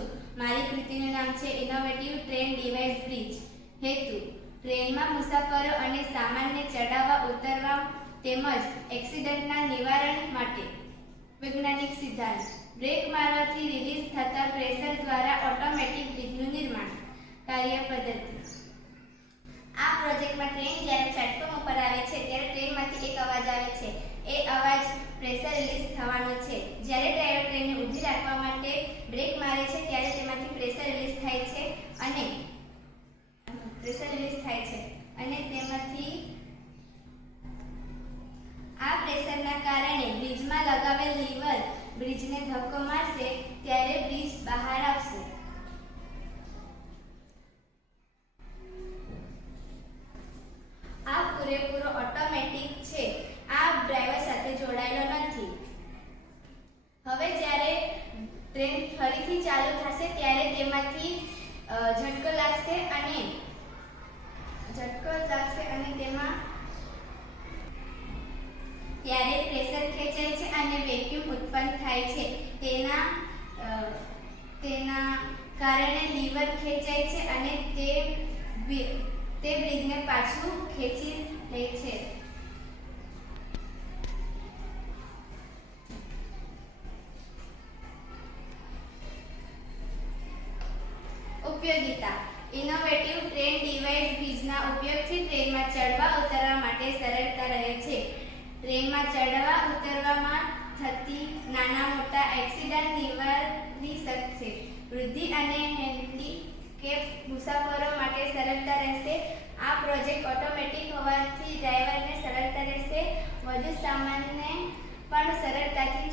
છું। મારી કૃતિનું નામ છે ઇનોવેટિવ ટ્રેન ડિવાઇસ બ્રિજ। હેતુ: ટ્રેનમાં મુસાફરો અને સામાનને ચડાવવા ઉતરવા તેમજ એક્સિડન્ટના નિવારણ માટે। વૈજ્ઞાનિક સિદ્ધાંત: બ્રેક મારવાથી રિલીઝ થતા પ્રેશર દ્વારા ઓટોમેટિક બ્રિજનું નિર્માણ। કાર્ય પદ્ધતિ: આ પ્રોજેક્ટમાં ટ્રેન જ્યારે પ્લેટફોર્મ ઉપર આવે છે ત્યારે ટ્રેનમાંથી એક અવાજ આવે છે। એ અવાજ પ્રેશર રિલીઝ થવાનો છે। જ્યારે ડ્રાઈવર ટ્રેનને ઊભી રાખવા માટે બ્રેક મારે છે ત્યારે તેમાંથી પ્રેશર રિલીઝ થાય છે અને તેમાંથી આ પ્રેશરના કારણે બ્રિજમાં લગાવેલ લીવર બ્રિજને ધક્કો મારશે ત્યારે બ્રિજ બહાર આવશે। આ પૂરેપૂરો ઓટોમેટિક છે। આ ડ્રાઈવર સાથે જોડાયેલો નથી। હવે જ્યારે ટ્રેન ફરીથી ચાલુ થશે ત્યારે તેમાંથી ઝટકો લાગશે અને તેમાં ત્યારે પ્રેશર ખેંચાય છે અને વેક્યુમ ઉત્પન્ન થાય છે। તેના કારણે લીવર ખેંચાય છે અને તે બ્રિજને પાછું ખેંચી લે છે। ઉપયોગિતા: ઇનોવેટિવ ટ્રેન ડિવાઇસ બ્રિજના ઉપયોગથી ટ્રેનમાં ચડવા ઉતરવા માટે સરળતા રહે છે। ટ્રેનમાં ચડવા ઉતરવામાં થતી નાના મોટા એક્સિડન્ટ નિવારી શકશે। વૃદ્ધિ અને હેન્ડીકેપ મુસાફરો માટે સરળતા રહેશે। આ પ્રોજેક્ટ ઓટોમેટિક હોવાથી ડ્રાઈવરને સરળતા રહેશે। વધુ સામાનને પણ સરળતાથી